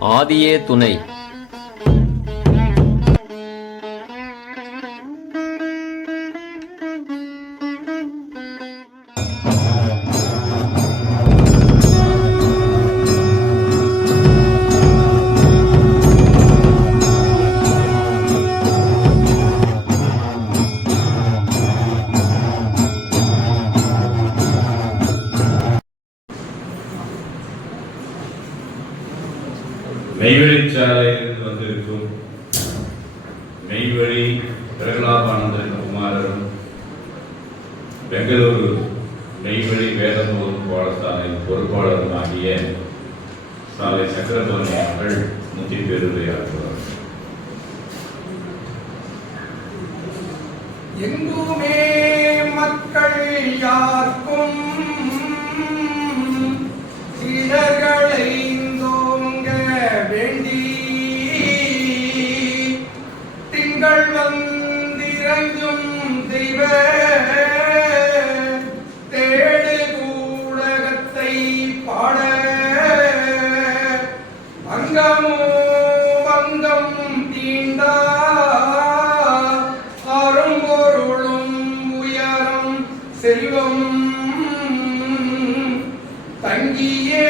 ஆதியே துணை. மெய்வழி வேதபோதும் பாடசாலை பொறுப்பாளரும் ஆகிய சாலை சக்கரபவனி அவர்கள் முத்தி பேருரையாற்றுவார் எங்குமே மக்கள் யாருக்கும் இடர்களை செல்வம் தங்கியே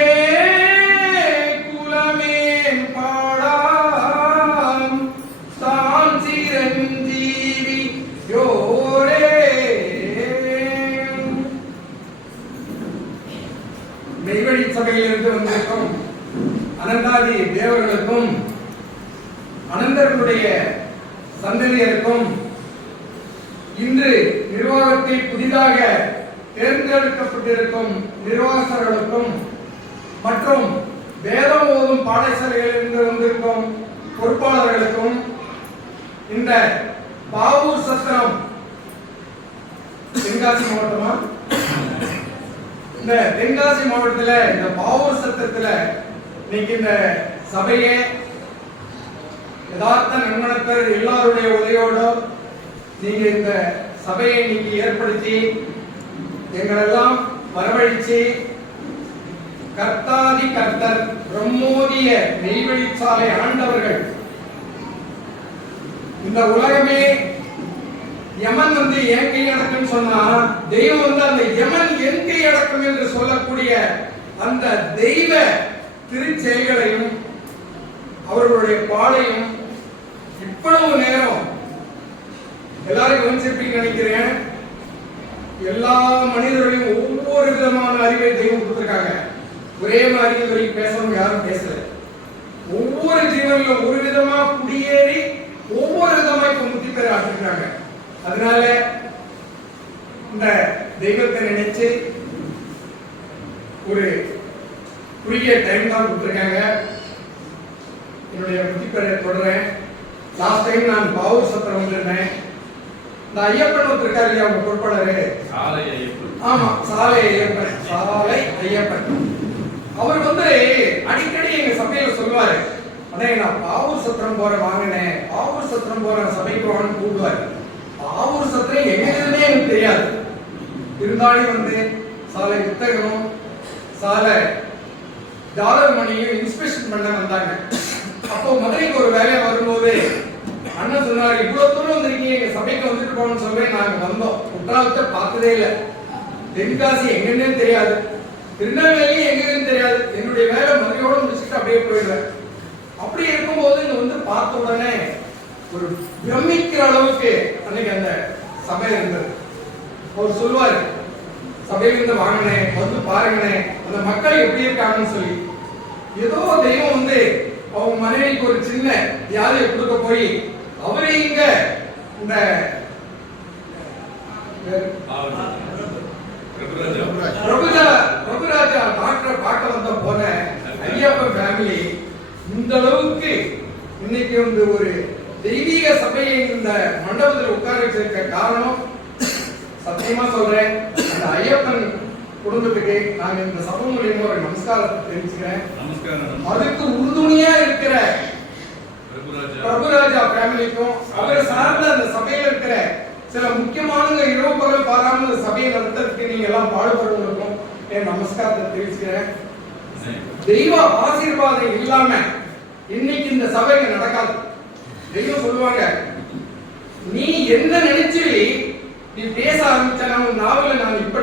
பொறுப்பாளர்களுக்கும் இந்த பாவூர் சத்திரம் தென்காசி மாவட்டமா? இந்த தென்காசி மாவட்டத்துல இந்த பாவூர் சத்திரத்துல இன்னைக்கு இந்த சபையே யதார்த்த நிறுவனத்தர் எல்லாருடைய உதவியோட நீங்க இந்த சபையை நீங்க ஏற்படுத்தி எங்களெல்லாம் வரவழைச்சு கர்த்தாதி கர்த்தர் பிரம்மோதிய நெய்வழிச்சாலை ஆண்டவர்கள் இந்த உலகமே யமன் வந்து என் கை அடக்கம் சொன்னா தெய்வம் வந்து அந்த யமன் என் கை அடக்கம் என்று சொல்லக்கூடிய அந்த தெய்வ திருச்செயல்களையும் அவர்களுடைய பாலையும் இவ்வளவு நேரம் எல்லாரையும் கவனிச்சிருப்பீங்க நினைக்கிறேன். எல்லா மனிதர்களையும் ஒவ்வொரு விதமான அறிவை தெய்வம் கொடுத்திருக்காங்க. ஒரே மாதிரி வரைக்கும் பேசணும் யாரும் பேசல. ஒவ்வொரு ஜீவனிலும் ஒரு விதமா குடியேறி ஒவ்வொரு விதமா இப்ப முத்தி பெற ஆட்டிருக்காங்க அதனால இந்த தெய்வத்தை நினைச்சு ஒரு குறுகிய டைம் தான் கொடுத்துருக்காங்க. என்னுடைய முத்தி பெற தொடரேன். லாஸ்ட் டைம் நான் பாவூர் சத்திரம் வந்திருந்தேன். இந்த ஐயப்பன் ஒருத்தர் இருக்காரு இல்லையா உங்க பொறுப்பாளரு? சாலை ஐயப்பன். ஆமா சாலை ஐயப்பன். சாலை ஐயப்பன். அவர் வந்து அடிக்கடி எங்க சபையில சொல்லுவாரு. அண்ணே நான் பாவூர் சத்திரம் போற வாங்கினேன். பாவூர் சத்திரம் போற சபைக்கு வாங்க கூப்பிடுவாரு. பாவூர் சத்திரம் எங்கேயுமே எனக்கு தெரியாது. இருந்தாலும் வந்து சாலை வித்தகனும் சாலை ஜாதகமணியும் இன்ஸ்பெக்ஷன் பண்ண வந்தாங்க. அப்போ மதுரைக்கு ஒரு வேலையை வரும்போது அண்ணன் சொன்னார் இவ்வளவு தூரம் வந்திருக்கீங்க எங்க சபைக்கு வந்துட்டு போகணும்னு சொல்லி நாங்க வந்தோம். குற்றாலத்தை பார்த்ததே இல்லை. தென்காசி எங்கன்னு தெரியாது. திருநெல்வேலி எங்கன்னு தெரியாது. என்னுடைய வேலை மதுரையோட முடிச்சுட்டு அப்படியே போயிடுவேன். அப்படி இருக்கும்போது இங்க வந்து பார்த்த உடனே ஒரு பிரமிக்கிற அளவுக்கு அன்னைக்கு அந்த சபை இருந்தது. அவர் சொல்லுவாரு சபையில இருந்து வாங்கினே வந்து பாருங்கனே அந்த மக்கள் எப்படி இருக்காங்கன்னு சொல்லி. ஏதோ தெய்வம் வந்து அவங்க மனைவிக்கு ஒரு சின்ன வியாதியை கொடுக்க போய் அவரு இங்க இந்த பிரபுஜா பிரபுராஜா. டாக்டரை பார்க்க வந்த போன ஐயப்ப ஃபேமிலி இந்த அளவுக்கு இன்னைக்கு வந்து ஒரு தெய்வீக சபையை இந்த மண்டபத்தில் உட்கார வச்சிருக்க காரணம் சத்தியமா சொல்றேன் அந்த ஐயப்பன் குடும்பத்துக்கு நான் இந்த சபை மூலியமா ஒரு நமஸ்காரத்தை தெரிவிச்சுக்கிறேன். நமஸ்காரம் அதுக்கு உறுதுணையா இருக்கிற பிரபுராஜா. பிரபுராஜா ஃபேமிலிக்கும் அவரை சார்ந்த அந்த சபையில இருக்கிற சில முக்கியமான இரவு பகல் பாராமல் இந்த சபையை நடத்துறதுக்கு நீங்க எல்லாம் பாடுபடுவதற்கும் என் நமஸ்காரத்தை தெரிவிச்சுக்கிறேன். தெய்வ ஆசீர்வாதம் இல்லாம இன்னைக்கு இந்த சபை நடக்காது தெய்வம் சொல்லுவாங்க நீ என்ன நினைச்சு நீ பேச ஆரம்பிச்சா உன் நாவல நான் இப்ப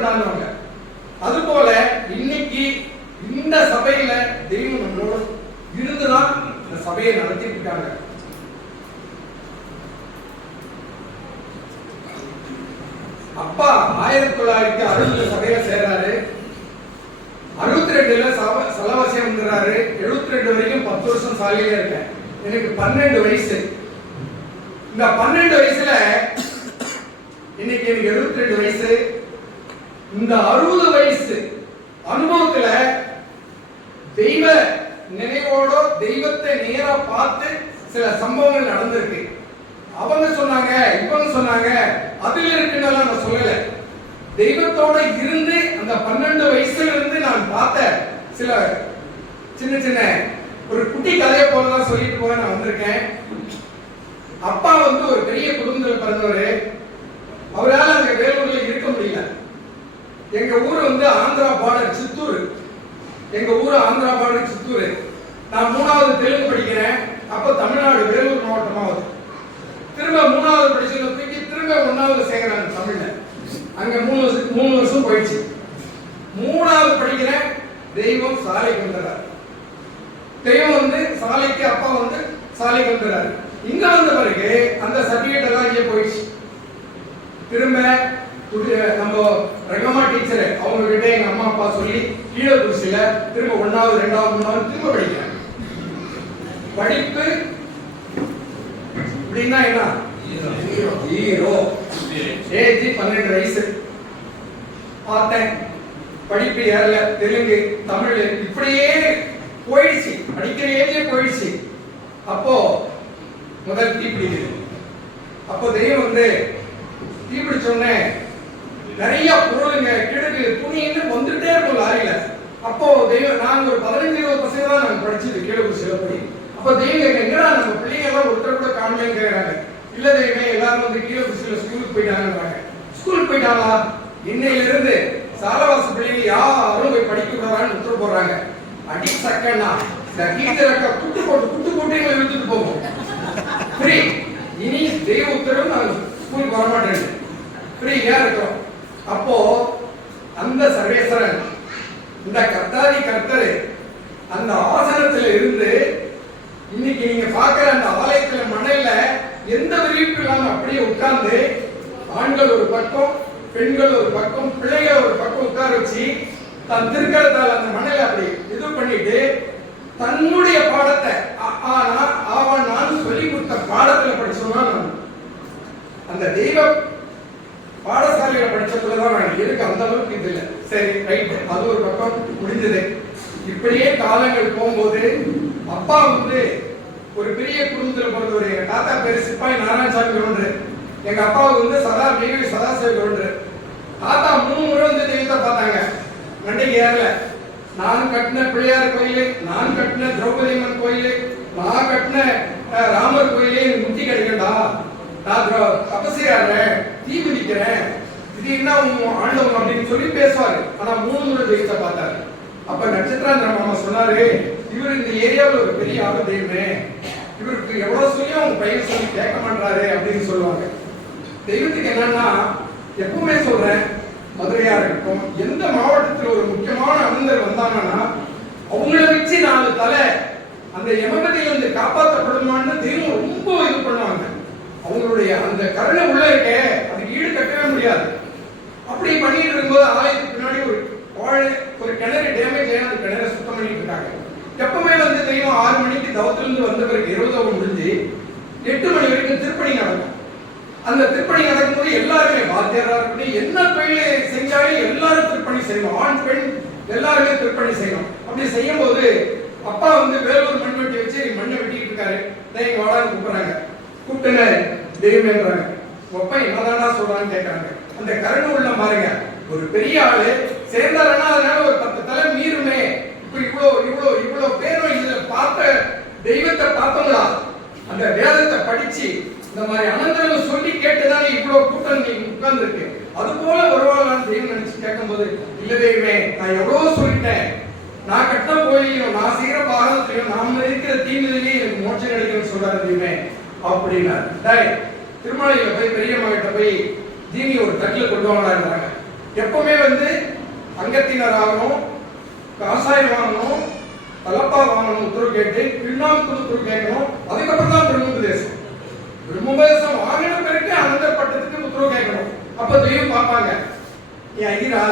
அது போல இன்னைக்கு இந்த சபையில தெய்வம் நம்மளோட இருந்துதான் இந்த சபையை நடத்திட்டு இருக்காங்க அப்பா ஆயிரத்தி தொள்ளாயிரத்தி அறுபதுல சபையில சேர்றாரு அறுபத்தி ரெண்டுல சலவாசியம் எழுபத்தி ரெண்டு வரை பத்து வருஷம் சாலையில இருக்கேன். எனக்கு பன்னெண்டு வயசு. இந்த பன்னெண்டு வயசுல இன்னைக்கு எனக்கு எழுபத்தி ரெண்டு வயசு. இந்த அறுபது வயசு அனுபவத்துல தெய்வ நினைவோட தெய்வத்தை நேரா பார்த்து சில சம்பவங்கள் நடந்திருக்கு. அவங்க சொன்னாங்க இவங்க சொன்னாங்க அதுல இருக்குன்னு நான் சொல்லல. தெய்வத்தோட இருந்து அந்த பன்னெண்டு வயசுல இருந்து நான் பார்த்த சில சின்ன சின்ன ஒரு குட்டி கதையை போலதான் சொல்லிட்டு போக நான் வந்திருக்கேன். அப்பா வந்து ஒரு பெரிய குடும்பத்தில் பிறந்தவர். அவரால் அங்க வேலூர்ல இருக்க முடியல. எங்க ஊர் வந்து ஆந்திரா பார்டர் சித்தூர். எங்க ஊர் ஆந்திரா பார்டர் சித்தூர். நான் மூணாவது தெலுங்கு படிக்கிறேன். அப்போ தமிழ்நாடு வேலூர் மாவட்டமாவது திரும்ப மூணாவது படிச்சதை தூக்கி திரும்ப ஒன்னாவது சேர்க்கிறாங்க தமிழ்ல. அங்க மூணு வருஷம் மூணு வருஷம் போயிடுச்சு. மூணாவது படிக்கிறேன். தெய்வம் சாலை கொண்டதார் தெய்வம் வந்து சாலைக்கு அப்பா வந்து சாலைக்கு வந்துடுறாரு இங்க வந்த பிறகு அந்த சர்டிபிகேட் எல்லாம் இங்கே போயிடுச்சு. திரும்ப நம்ம ரங்கம்மா டீச்சர் அவங்க கிட்ட எங்க அம்மா அப்பா சொல்லி கீழே குருசில திரும்ப ஒன்னாவது ரெண்டாவது மூணாவது திரும்ப படிக்கிறேன் படிப்பு அப்படின்னா என்ன? ஹீரோ ஏஜ் பன்னெண்டு வயசு. பார்த்தேன். படிப்பு ஏறல. தெலுங்கு தமிழ் இப்படியே போயிடுச்சு. படிக்கிற ஏஜே போயிடுச்சு. அப்போ முதல் தீ அப்போ தெய்வம் வந்து தீ பிடிச்ச உடனே நிறைய பொருளுங்க கிழக்கு துணின்னு வந்துட்டே இருக்கும் லாரியில. அப்போ தெய்வம் நாங்க ஒரு பதினஞ்சு இருபது பசங்க தான் நாங்க படிச்சது கிழக்கு சிலப்படி அப்போ தெய்வம் கேட்க, நம்ம பிள்ளைங்க எல்லாம் ஒருத்தர் கூட காணலன்னு கேக்குறாங்க இல்ல தெய்வமே எல்லாரும் வந்து கீழே சில ஸ்கூலுக்கு போயிட்டாங்க ஸ்கூலுக்கு போயிட்டாங்களா? இன்னையில இருந்து சாலவாச பிள்ளைங்க யாரும் போய் படிக்க கூடாதான்னு உத்தரவு போடுறாங்க. ಅಡಿ ಸಕ್ಕಣ್ಣ ಕೂತ್ಕೊಂಡು முடிஞ்சது இப்படியே காலங்கள் போகும்போது அப்பா வந்து ஒரு பெரிய குடும்பத்தில் பிறந்தவர். எங்க தாத்தா பேர் சிப்பாய் நாராயணசாமி கவுண்டர் எங்க அப்பாவுக்கு வந்து சதா நெய்வேலி சதாசிவ கவுண்டர் தாத்தா மூணு முறை வந்து தெய்வத்தை பார்த்தாங்க. மண்டைக்கு ஏறல. நான் கட்டின பிள்ளையார் கோயில் நான் கட்டின திரௌபதி அம்மன் கோயில் நான் கட்டின ராமர் கோயிலே எனக்கு முத்தி கிடைக்கண்டா. நான் திரௌ- தீ பிடிக்கிறேன் இது என்ன உன் ஆண்டவன்? அப்படின்னு சொல்லி பேசுவாரு. ஆனா மூணு முறை தெய்வத்தை பார்த்தாரு. அப்ப நட்சத்திர மாமா சொன்னாரு இவர் இந்த ஏரியாவில் ஒரு பெரிய ஆளு தெய்வமே. இவருக்கு எவ்வளவு சொல்லியும் அவங்க பையன் சொல்லி கேட்க மாட்டாரு அப்படின்னு சொல்லுவாங்க. தெய்வத்துக்கு என்னன்னா எப்பவுமே சொல்றேன் மதுரையா இருக்கட்டும் எந்த மாவட்டத்தில் ஒரு முக்கியமான அனந்தர் வந்தாங்கன்னா அவங்கள வச்சு நாலு தலை அந்த எமகத்தில் இருந்து காப்பாற்றப்படுமான்னு தெய்வம் ரொம்ப இது பண்ணுவாங்க. அவங்களுடைய அந்த கருணை உள்ள இருக்கே அதுக்கு ஈடு கட்டவே முடியாது. அப்படி பண்ணிட்டு இருக்கும்போது ஆலயத்துக்கு ஒரு ஒரு கிணறு டேமேஜ் ஆகி அந்த கிணறு சுத்தம் பண்ணிட்டு இருக்காங்க. எப்பவுமே வந்து தெரியும் ஆறு மணிக்கு தவத்திலிருந்து வந்த பிறகு இருபதாவது முடிஞ்சு எட்டு மணி வரைக்கும் திருப்பணி நடக்கும். அந்த திருப்பணி நடக்கும்போது எல்லாருமே வாத்தியாரா இருக்கட்டும் என்ன தொழில் செஞ்சாலும் எல்லாரும் திருப்பணி செய்யணும். ஆண் பெண் எல்லாருமே திருப்பணி செய்யணும். அப்படி செய்யும் போது அப்பா வந்து வேலூர் மண் வெட்டி வச்சு மண்ணை வெட்டிட்டு இருக்காரு. நீங்க வாடான்னு கூப்பிடுறாங்க. கூப்பிட்டுன தெய்வமேன்றாங்க அப்பா என்னதானா சொல்றான்னு கேட்கறாங்க அந்த கருணை உள்ள பாருங்க ஒரு பெரிய ஆளு சேர்ந்தாருன்னா அதனால ஒரு பத்து தலை மீறுமே. இப்ப இவ்வளோ இவ்வளோ இவ்வளோ பேரும் இதுல பார்த்த தெய்வத்தை பார்த்தோங்களா அந்த வேதத்தை படிச்சு இந்த மாதிரி அனந்தரம் சொல்லி கேட்டுதான் இவ்வளவு கூட்டம் நீ உட்கார்ந்துருக்கு. அது போல வருவாங்களான்னு தெய்வம் நினைச்சு கேட்கும்போது இல்ல தெய்வமே நான் எவ்வளவு சொல்லிட்டேன். நான் கட்டின கோயிலையும் நான் செய்யற பாகத்திலையும் நாம இருக்கிற தீமிலையும் சொல்றாரு தெய்வமே. அப்படின்னா டேய் திருமலையில போய் பெரியம்மா கிட்ட போய் ஜீனி ஒரு தட்டில் கொண்டு வாங்கலான்றாங்க எப்பவுமே வந்து அங்கத்தினர் ஆகணும் காசாயம் வாங்கணும் தலப்பா வாங்கணும் உத்தரவு கேட்டு கிண்ணாமத்து உத்தரவு கேட்கணும் அதுக்கப்புறம் தான் பிரம்மோபதேசம். பிரம்மோபதேசம் வாங்கின பிறகு அனந்த பட்டத்துக்கு உத்தரவு கேட்கணும் அப்ப தெய்வம் பார்ப்பாங்க நீ ஐயரா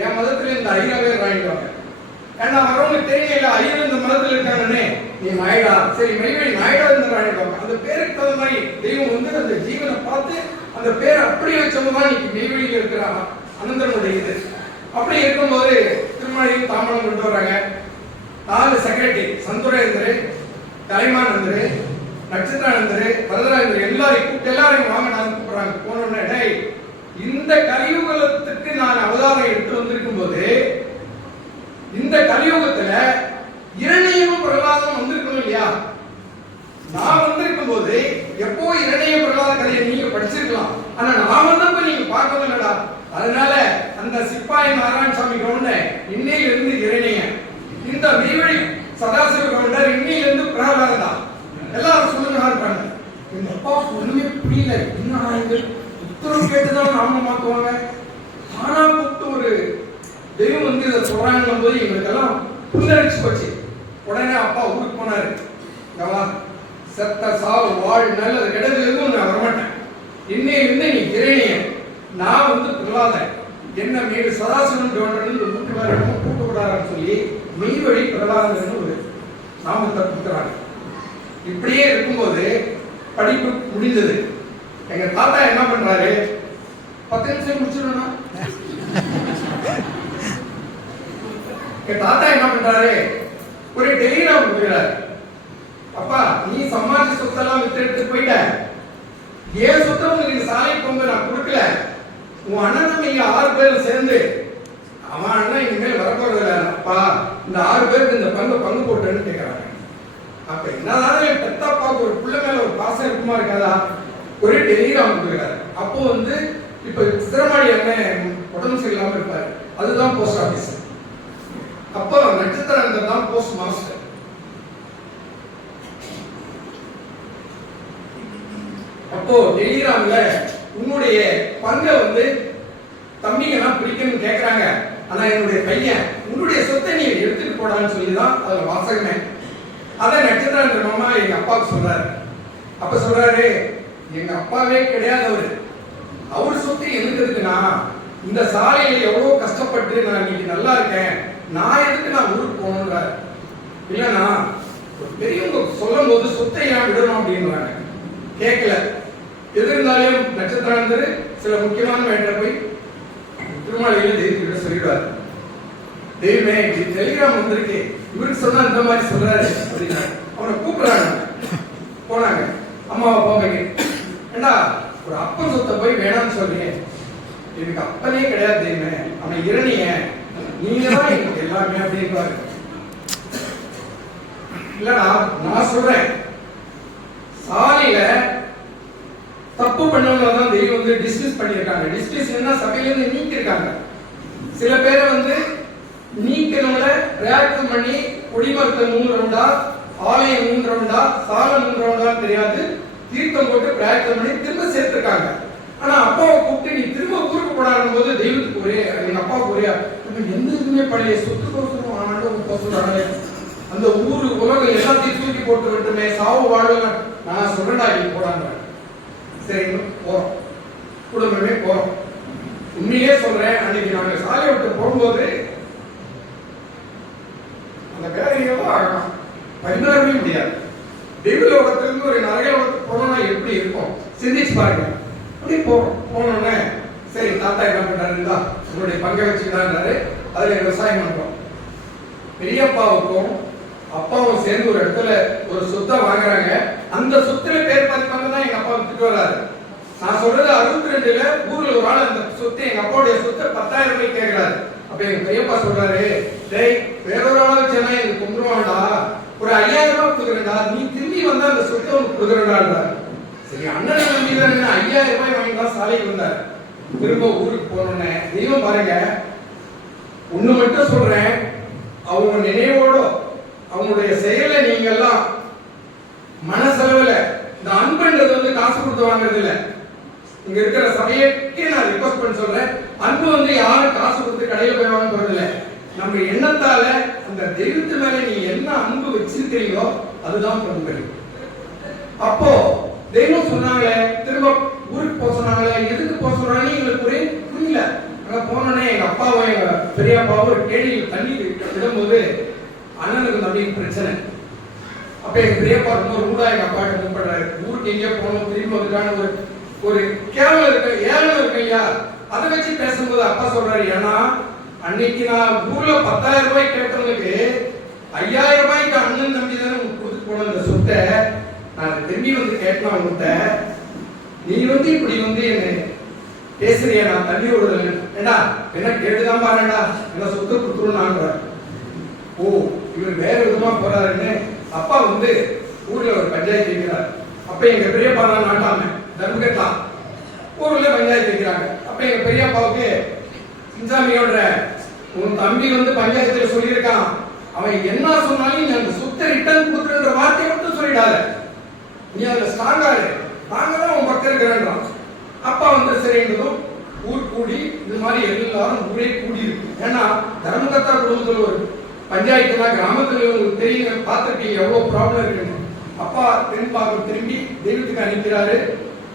என் மதத்துல இந்த ஐயராவே வாங்கிடுவாங்க. ஏன்னா வரவங்க தெரியல ஐயர் இந்த மதத்துல இருக்காங்கன்னே நீ நாயுடா சரி மெய்வெளி நாயுடா இருந்து வாங்கிடுவாங்க. அந்த பேருக்கு தகுந்த மாதிரி தெய்வம் வந்து அந்த ஜீவனை பார்த்து அந்த பேரை அப்படியே வச்சவங்க நீ மெய்வெளியில் இருக்கிறாங்க அனந்தனுடைய இது. அப்படி இருக்கும்போது திருமணியும் தாமரம் கொண்டு வர்றாங்க. நாலு செக்ரட்டரி சந்துரேந்திரு கலைமானந்தரு நட்சத்திரானந்தரு வரதராஜந்தர் எல்லாரையும் கூப்பிட்டு எல்லாரையும் வாங்க நான் கூப்பிடுறாங்க. போனோடனே டேய் இந்த கலியுகத்துக்கு நான் அவதாரம் எடுத்து வந்திருக்கும் போது இந்த கலியுகத்துல இரணியமும் பிரகலாதம் வந்திருக்கணும் இல்லையா? நான் வந்திருக்கும் போது எப்போ இரணிய பிரகலாத கதையை நீங்க படிச்சிருக்கலாம். ஆனா நான் வந்தப்ப நீங்க பார்க்கவே இல்லடா. அதனால அந்த சிப்பாய் நாராயணசாமி கவுண்டர் இன்னையில இருந்து இரணிய இந்த வீவழி சதாசிவ கவுண்டர் இன்னையில இருந்து தான் எல்லாரும் சொல்லுங்க எங்க அப்பா ஒண்ணுமே புரியல. என்ன இது உத்தரவு கேட்டுதான் நாம மாத்துவாங்க. ஆனா கூப்பிட்டு ஒரு தெய்வம் வந்து இதை சொல்றாங்கன்னும் போது எங்களுக்கெல்லாம் புல்லரிச்சு போச்சு. உடனே அப்பா ஊருக்கு போனாரு. கவா செத்த சாவு வாழ் நல்லது இடத்துல எதுவும் நான் வரமாட்டேன். இன்னையிலிருந்து நீ கிரேணிய நான் வந்து பிரலாதன் என்ன மீது சதாசிவன் கவர்னர் கூட்டு வரணும் கூட்டு சொல்லி மெய்வழி வழி ஒரு நாமத்தை கொடுக்குறாங்க. இப்படியே இருக்கும்போது படிப்பு முடிந்தது. எங்க தாத்தா என்ன பண்றாரு? பத்து நிமிஷம் முடிச்சிடணும் எங்க தாத்தா என்ன பண்றாரு? ஒரு டெலிகிராம் கொடுக்குறாரு. அப்பா நீ சமாஜ சொத்தெல்லாம் வித்து எடுத்து போயிட்ட. ஏன் சொத்தை உங்களுக்கு சாலை பொங்க நான் கொடுக்கல? உன் அண்ணன் இங்க ஆறு பேர் சேர்ந்து அவன் அண்ணன் இனிமேல் வரப்போறது அப்பா இந்த ஆறு பேருக்கு இந்த பங்கு பங்கு போட்டேன்னு கேட்கறாங்க அப்ப என்னதான் என் பெத்தப்பாவுக்கு ஒரு பிள்ளை மேல ஒரு பாசம் இருக்குமா இருக்காதா? ஒரே டெலிகிராம் கொடுக்குறாரு. அப்போ வந்து இப்ப சிரமாடி அண்ணன் உடம்பு சரியில்லாம இருப்பாரு. அதுதான் போஸ்ட் ஆபீஸ் அப்ப நட்சத்திரம் தான் போஸ்ட் மாஸ்டர் அப்போ டெலிகிராம்ல உன்னுடைய பங்கை வந்து தம்பிங்கெல்லாம் பிடிக்கணும்னு கேட்குறாங்க ஆனா என்னுடைய பையன். உன்னுடைய சொத்தை நீ எடுத்துட்டு போடான்னு சொல்லி தான் அதுல வாசகமே. அதை நட்சத்திரம் மாமா எங்க அப்பாவுக்கு சொல்றாரு. அப்ப சொல்றாரு எங்க அப்பாவே கிடையாது அவரு அவர் சொத்து எதுக்கு இருக்குன்னா இந்த சாலையில எவ்வளவு கஷ்டப்பட்டு நான் இன்னைக்கு நல்லா இருக்கேன். நான் எதுக்கு நான் ஊருக்கு போகணுன்றாரு இல்லைன்னா பெரியவங்க சொல்லும் போது சொத்தை ஏன் விடணும் அப்படின்றாங்க. கேட்கல எதிர்ந்தாலும் இருந்தாலும் சில முக்கியமான மேட்டரை போய் திருமலையில் தெய்வத்திட்ட சொல்லிடுவார். தெய்வமே இப்படி டெலிகிராம் வந்திருக்கு. இவருக்கு சொன்னா இந்த மாதிரி சொல்றாரு அப்படின்னா அவனை கூப்பிடுறாங்க. போனாங்க. அம்மா அப்பா பையன் ஏண்டா ஒரு அப்பன் சொத்தை போய் வேணாம்னு சொல்றீங்க. எனக்கு அப்பனே கிடையாது தெய்வமே அவன் இரணிய நீங்க தான் எனக்கு எல்லாமே அப்படின்பாரு இல்லடா நான் சொல்றேன். சாலையில தப்பு பண்ணவங்களை தான் தெய்வம் வந்து டிஸ்மிஸ் பண்ணியிருக்காங்க. டிஸ்மிஸ் என்ன சபையிலேருந்து நீக்கியிருக்காங்க. நீக்கிருக்காங்க சில பேரை வந்து நீக்கிறவங்கள ரியாக்ட் பண்ணி குடிமரத்தை மூணு ரவுண்டா ஆலயம் மூணு ரவுண்டா சாலை மூணு தெரியாது. தீர்த்தம் போட்டு பிரார்த்தனை பண்ணி திரும்ப சேர்த்திருக்காங்க. ஆனா அப்பாவை கூப்பிட்டு நீ திரும்ப ஊருக்கு போடாடும் போது தெய்வத்துக்கு ஒரே எங்க அப்பாவுக்கு ஒரே நம்ம எந்த இதுவுமே பண்ணலையே சொத்து கோசரம் ஆனாலும் கோசரானே அந்த ஊரு உலகம் எல்லாத்தையும் தூக்கி போட்டு விட்டுமே சாவு வாழ்வு நான் சொல்றடா நீ போடாங்க சரின்னு போகிறோம் குடும்பமே போகிறோம் உண்மையே சொல்றேன் அன்னைக்கு நாங்கள் சாலை விட்டு போகும்போது அந்த வேலையெல்லாம் பரிமாறவே முடியாது. தெய்வலோகத்திலிருந்து ஒரு நரகலோகத்துக்கு போனோம்னா எப்படி இருக்கும்? சிந்திச்சு பாருங்க. அப்படி போகிறோம் போனோடனே சரி தாத்தா என்ன பண்ணாருந்தா உங்களுடைய பங்கை வச்சுக்கிறாரு அதுல விவசாயம் பண்ணுறோம் பெரியப்பாவுக்கும் அப்பாவும் சேர்ந்து ஒரு இடத்துல ஒரு சொத்தை வாங்குறாங்க. அந்த சொத்துல பேர் பதிப்பாங்க தான் எங்க அப்பா வித்துட்டு வராரு நான் சொல்றது அறுபத்தி ரெண்டுல ஊர்ல ஒரு ஆள் அந்த சொத்து எங்க அப்பாவுடைய சொத்தை பத்தாயிரம் ரூபாய் கேட்கிறாரு. அப்ப எங்க பெரியப்பா சொல்றாரு டேய் வேறொரு ஆளா வச்சேன்னா எனக்கு கொண்டுருவாடா ஒரு ஐயாயிரம் ரூபாய் கொடுக்குறடா நீ திரும்பி வந்து அந்த சொத்தை உனக்கு கொடுக்குறேன்டான்றாரு. சரி அண்ணன் நம்பி தான் ஐயாயிரம் ரூபாய் வாங்கி தான் சாலைக்கு வந்தார். திரும்ப ஊருக்கு போனோடனே தெய்வம் பாருங்க ஒண்ணு மட்டும் சொல்றேன். அவங்க நினைவோட அவங்களுடைய செயலை நீங்க எல்லாம் மனசளவில் கொடுத்து வாங்குறது இல்லை. இங்க இருக்கிற சபையக்கே நான் ரிக்வஸ்ட் பண்ண சொல்றேன். அன்பு வந்து யாரும் காசு கொடுத்து கடையில போய் வாங்க போறது நம்ம எண்ணத்தால அந்த தெய்வத்து மேல நீ என்ன அன்பு வச்சிருக்கிறீங்களோ அதுதான் பிரதிபலிக்கும் அப்போ தெய்வம் சொன்னாங்களே திரும்ப ஊருக்கு போக சொன்னாங்களே எதுக்கு போக சொன்னாங்க எங்களுக்கு புரிய புரியல. அங்க போனோடனே எங்க அப்பாவும் எங்க பெரியப்பாவும் ஒரு கேணியில் தண்ணி விடும்போது அண்ணனுக்கு தம்பிக்கு பிரச்சனை. அப்ப எங்க பெரியப்பா ரொம்ப ரூடா எங்க அப்பா கிட்ட பண்றாரு. ஊருக்கு எங்கேயோ போகணும் திரும்பி வந்துட்டான ஒரு ஒரு கேவலம் இருக்கு ஏளனம் இருக்கு ஐயா. அதை வச்சு பேசும்போது அப்பா சொல்றாரு ஏன்னா அன்னைக்கு நான் ஊர்ல பத்தாயிரம் ரூபாய் கேட்டவங்களுக்கு ஐயாயிரம் ரூபாய்க்கு அண்ணன் தம்பி தானே கொடுத்து போன இந்த சொத்தை. நான் திரும்பி வந்து கேட்டேன் அவங்ககிட்ட நீ வந்து இப்படி வந்து என்ன பேசுறியா? நான் தள்ளி விடுறேன் ஏண்டா என்ன கேட்டுதான் பாருடா என்ன சொத்து கொடுத்துருனாங்க ஓ இவர் வேற விதமா போறாருன்னு அப்பா வந்து ஊர்ல ஒரு பஞ்சாயத்து இருக்கிறார் அப்ப எங்க பெரியப்பா தான் நாட்டாம தர்மகத்தா. ஊர்ல பஞ்சாயத்து இருக்கிறாங்க அப்ப எங்க பெரியப்பாவுக்கு சிஞ்சாமியோட உன் தம்பி வந்து பஞ்சாயத்துல சொல்லியிருக்கான். அவன் என்ன சொன்னாலும் அந்த சுத்த ரிட்டர்ன் கொடுத்துருன்ற வார்த்தையை மட்டும் சொல்லிடாத. நீ அதுல ஸ்ட்ராங்கா இரு. நாங்க தான் உன் பக்கம் இருக்கிறேன்றான். அப்பா வந்து சரின்றதும் ஊர் கூடி இது மாதிரி எல்லாரும் ஊரே கூடி இருக்கு. ஏன்னா தர்மகத்தா குடும்பத்தில் ஒரு பஞ்சாயத்துனா கிராமத்துல உங்களுக்கு தெரியும் பார்த்துருக்கீங்க எவ்வளோ ப்ராப்ளம் இருக்குன்னு. அப்பா தென்பாக்கம் திரும்பி தெய்வத்துக்கு அனுப்பிக்கிறாரு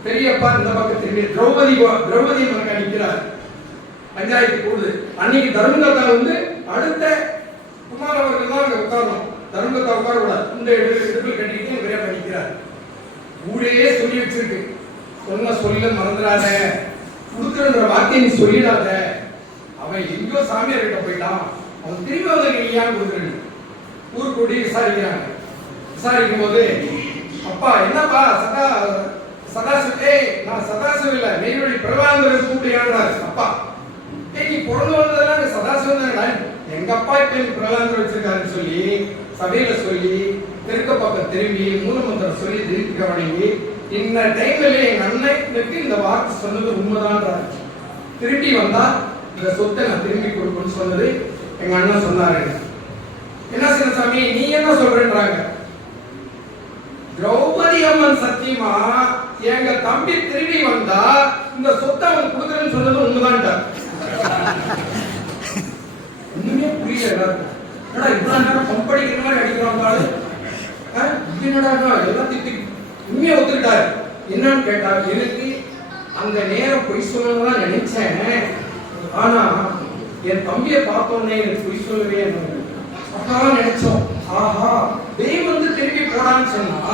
பெரியப்பா இந்த பக்கம் திரும்பி திரௌபதி திரௌபதி மகனுக்கு அனுப்பிக்கிறார் பஞ்சாயத்து கூடுது. அன்னைக்கு தர்மகத்தா வந்து அடுத்த குமார் அவர்கள் தான் அங்கே உட்காரணும். தர்மகத்தா உட்கார கூடாது. இந்த இடத்துல கட்டிக்கிட்டு நிறைய பண்ணிக்கிறார் ஊரே சொல்லி வச்சிருக்கு. சொன்ன சொல்ல மறந்துடாத. கொடுக்குறன்ற வார்த்தையை நீ சொல்லிடாத. அவன் எங்கேயோ சாமியார்கிட்ட போயிட்டான். அது திரும்பி வந்து நீ ஏன் கொடுக்குறேன்னு ஊர் கூடி விசாரிக்கிறாங்க. விசாரிக்கும் போது அப்பா என்னப்பா சதா சதாசிவ ஏய் நான் சதாசிவம் இல்ல நெய்வழி பிரபாகரன் கூப்பிடுறாரு அப்பா ஏய் நீ பிறந்து வந்ததெல்லாம் அங்க சதாசிவம் தானடா? எங்க அப்பா இப்ப எனக்கு பிரபாந்தர் வச்சிருக்காருன்னு சொல்லி சபையில சொல்லி தெற்க பக்கம் திரும்பி மூலமந்திரம் சொல்லி திருப்பி வணங்கி இந்த டைம்ல எங்க அண்ணனுக்கு இந்த வார்த்தை சொன்னது உண்மைதான்றாரு. திரும்பி வந்தா இந்த சொத்தை நான் திரும்பி கொடுக்கணும்னு சொன்னது எங்க அண்ணன் சொன்னாரு. என்ன சின்னசாமி நீ என்ன சொல்றேன்றாங்க. திரௌபதி அம்மன் சத்தியமா எங்க தம்பி திரும்பி வந்தா இந்த சொத்தை அவன் கொடுக்குறேன்னு சொன்னது உண்மைதான்ட்டார் ஒண்ணுமே புரியல என்னடா இவ்வளவு நேரம் பம்ப் அடிக்கிற மாதிரி அடிக்கிறான் என்னடா எல்லாம் திட்டி உண்மையை ஒத்துக்கிட்டாரு. என்னன்னு கேட்டா எனக்கு அந்த நேரம் பொய் சொல்லணும்னு நினைச்சேன். ஆனா என் தம்பியை பார்த்தோன்னே எனக்கு பொய் சொல்லவே அப்பதான் நினைச்சோம். ஆஹா தெய்வம் வந்து திரும்பி போடான்னு சொன்னா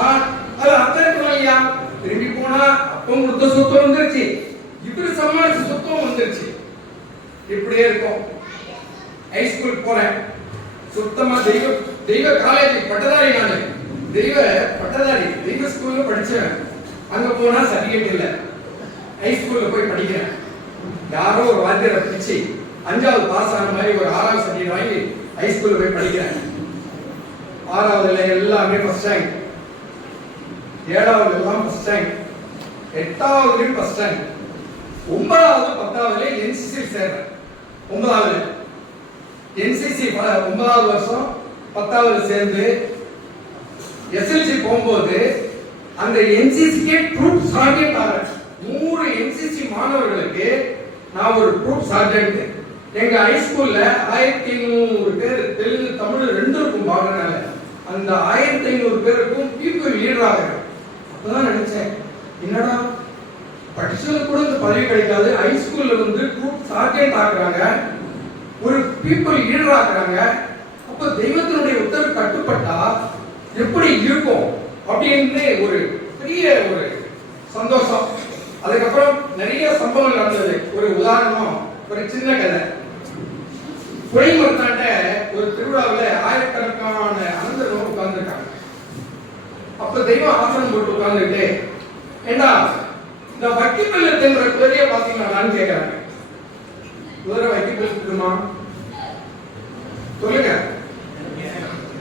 அது அத்தனை இருக்கணும் ஐயா? திரும்பி போனா அப்பவும் கொடுத்த சொத்தம் வந்துருச்சு. இவரு சமாளிச்ச சொத்தம் வந்துருச்சு. இப்படியே இருக்கும். ஹைஸ்கூல் போறேன். சுத்தமா தெய்வ தெய்வ காலேஜ் பட்டதாரி நானு. தெய்வ பட்டதாரி தெய்வ ஸ்கூல்ல படிச்சேன் அங்க போனா சர்டிபிகேட் இல்லை. ஹைஸ்கூல்ல போய் படிக்கிறேன். யாரோ ஒரு வாத்தியரை பிடிச்சி அஞ்சாவது பாஸ் ஆன மாதிரி ஒரு ஆறாவது சர்டிஃபிகேட் வாங்கி ஹைஸ்கூல்ல போய் படிக்கிறேன். ஆறாவதுல எல்லாமே ஃபர்ஸ்ட் ரேங்க் ஏழாவது எல்லாம் ஃபர்ஸ்ட் ரேங்க் எட்டாவதுலயும் ஃபர்ஸ்ட் ரேங்க் ஒன்பதாவது பத்தாவதுல என்சிசி சேர்றேன். ஒன்பதாவது. என்சிசி ஒன்பதாவது வருஷம் பத்தாவது சேர்ந்து எஸ்எல்சி போகும்போது அந்த என்சிசிக்கே ட்ரூப் சார்ஜென்ட் ஆகிறேன். நூறு என்சிசி மாணவர்களுக்கு நான் ஒரு ட்ரூப் சார்ஜென்ட் எங்க ஹைஸ்கூல்ல ஆயிரத்தி ஐநூறு பேர் தெலுங்கு தமிழ் ரெண்டு இருக்கும் பாக்குறனால அந்த ஆயிரத்தி ஐநூறு பேருக்கும் பீப்புள் லீடராக அப்பதான் நினைச்சேன் என்னடா படிச்சது கூட இந்த பதவி கிடைக்காது ஹைஸ்கூல்ல வந்து ட்ரூப் சார்ஜென்ட் ஆக்குறாங்க ஒரு பீப்புள் லீடர் ஆக்குறாங்க. அப்ப தெய்வத்தினுடைய உத்தரவு கட்டுப்பட்டா எப்படி இருக்கும் அப்படின்னு ஒரு பெரிய ஒரு சந்தோஷம். அதுக்கப்புறம் நிறைய சம்பவங்கள் நடந்தது. ஒரு உதாரணம் ஒரு சின்ன கதை. குறைமரத்தாண்ட ஒரு திருவிழாவில் ஆயிரக்கணக்கான அனந்தரும் உட்கார்ந்துருக்காங்க அப்ப தெய்வம் ஆசனம் போட்டு உட்கார்ந்துட்டு ஏண்டா இந்த வட்டி பள்ளத்துன்ற குதிரையை பாத்தீங்களான்னு நான் கேட்கிறேன் குதிரை வக்கிப்பள்ளி இருக்குமா சொல்லுங்க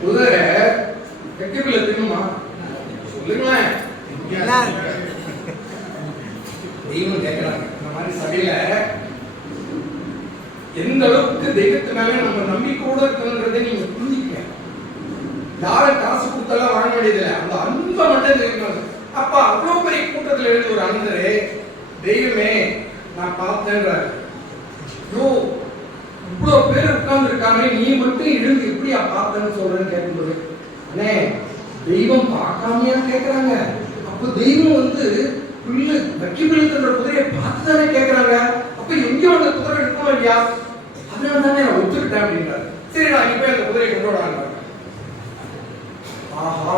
குதிரை வட்டி பள்ளத்துமா சொல்லுங்களேன் தெய்வம் கேட்கிறாங்க இந்த மாதிரி சபையில எந்த அளவுக்கு தெய்வத்து மேல நம்ம நம்பிக்கையோட இருக்கணுன்றதை நீங்க புரிஞ்சுக்கங்க. யாரை காசு கொடுத்தாலும் வாங்க வேண்டியதில்லை. அந்த அன்பை மட்டும் தெரியும் அப்ப அவ்வளவு பெரிய கூட்டத்துல இருந்து ஒரு அன்பரு தெய்வமே நான் பார்த்தேன்றாரு. யோ இவ்வளவு பேர் உட்கார்ந்து இருக்காங்க நீ மட்டும் எழுந்து எப்படியா பார்த்தேன்னு சொல்றேன்னு கேட்கும்போது அண்ணே தெய்வம் பார்க்காமையா கேட்கறாங்க அப்ப தெய்வம் வந்து புல்லு வெற்றி பிள்ளைன்ற குதிரையை பார்த்து தானே கேட்கறாங்க அப்ப எங்கேயோ அந்த குதிரை இருக்கணும் இல்லையா? அதனால தானே நான் ஒத்துக்கிட்டேன் அப்படின்றாரு. சரி நான் இப்ப அந்த குதிரையை கொண்டு வராங்க ஆஹா.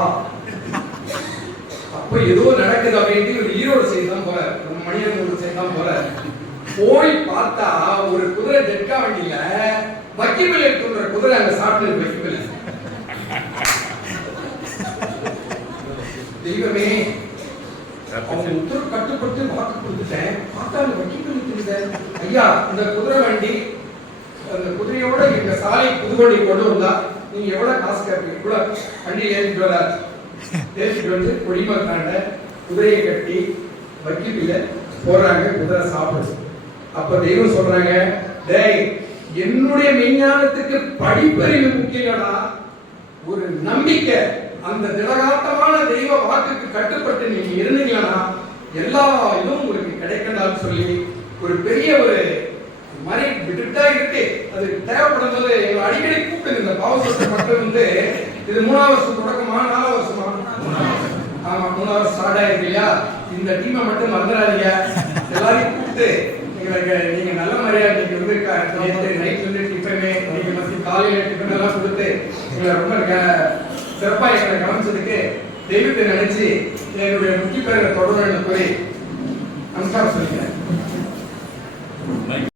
அப்ப ஏதோ நடக்குது அப்படின்ட்டு ஒரு ஈரோடு சைடு தான் போற ஒரு மணியன் ஒரு செய்தி தான் போற போய் பார்த்தா ஒரு குதிரை தெற்கா வண்டியில வக்கிமலை தூண்டுற குதிரை அங்க சாப்பிட்டு வக்கிமலை. தெய்வமே அவங்க உத்தரவு கட்டுப்பட்டு வாக்கு கொடுத்துட்டேன். பார்த்தா அந்த வக்கிமலை ஐயா இந்த குதிரை வண்டி அந்த குதிரையோட எங்க சாலை புதுவண்டி கொண்டு வந்தா நீங்க எவ்வளவு காசு கேட்பீங்க? இவ்வளவு அண்ணி ஏறிட்டு வர ஏறிட்டு வந்து கொடிமக்காண்ட குதிரையை கட்டி வக்கிப்பில போடுறாங்க குதிரை சாப்பிடுது. அப்ப தெய்வம் சொல்றாங்க டேய் என்னுடைய விஞ்ஞானத்துக்கு படிப்பறிவு முக்கியம்டா. ஒரு நம்பிக்கை அந்த திடகாட்டமான தெய்வ வாக்குக்கு கட்டுப்பட்டு நீங்க இருந்தீங்கன்னா எல்லா இதுவும் உங்களுக்கு கிடைக்கண்டான்னு சொல்லி ஒரு பெரிய ஒரு மாதிரி விட்டுட்டா இருக்கு. அது தேவைப்படும் போது எங்களை அடிக்கடி கூப்பிட்டு இந்த பாவசத்தை மட்டும் வந்து இது மூணாவது வருஷம் தொடக்கமா? நாலாவது வருஷமா? ஆமா மூணாவது ஸ்டார்ட் ஆயிருக்கு இல்லையா? இந்த டீமை மட்டும் மறந்துடாதீங்க. எல்லாரையும் கூப்பிட்டு எங்களுக்கு நீங்க நல்ல மாதிரியா நீங்க வந்து நைட் வந்து நைட்ல இருந்து டிஃபனு நீங்க மதியம் காலையில டிஃபன் எல்லாம் கொடுத்து எங்களை ரொம்ப க- சிறப்பா எங்களை கவனிச்சதுக்கு தெய்வத்தை நினைச்சு என்னுடைய முக்கிய பேரை தொடர்ந்து கூறி நமஸ்காரம் சொல்லிக்கிறேன்.